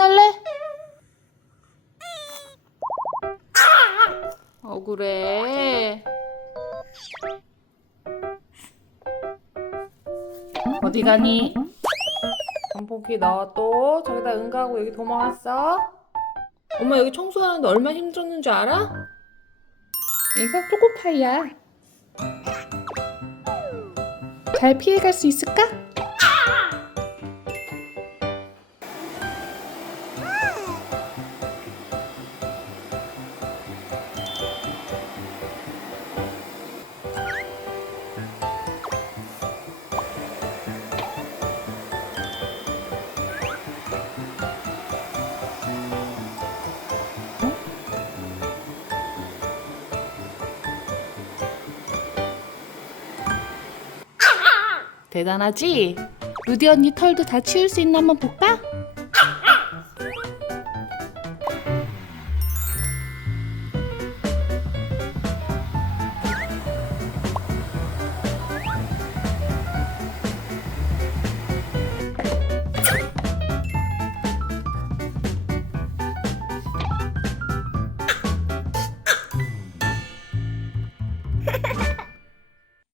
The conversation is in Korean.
혼날래? 억울해. 어디 가니? ponki 너 또 저기다 응가하고 여기 도망왔어? 엄마 여기 청소하는데 얼마나 힘들었는 줄 알아? 이거 초코파이야. 잘 피해갈 수 있을까? 대단하지? 루디 언니 털도 다 치울 수 있나 한번 볼까?